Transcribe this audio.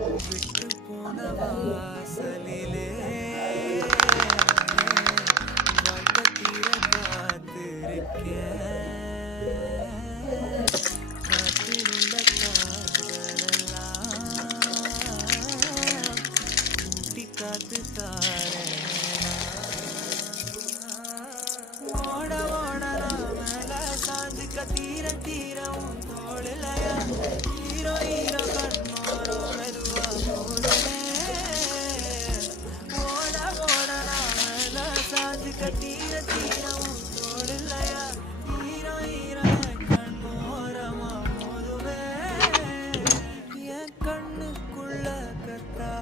விட்டு போன வாசலிலே வாழ்க்கை தீர காத்திருக்கேன். காற்றிலுள்ள காதலெல்லாம் கூட்டி காத்து தாரேனா. ஓட ஓட நாமல சாஞ்சுக்க தீர தீர உன் தோளிலையா ஹீரோ ஹீரோ கண்ணோரோ மெதுவா போடுவே. ஓட ஓட நாமல சாஞ்சுக்க தீர தீர உன் தோளிலையா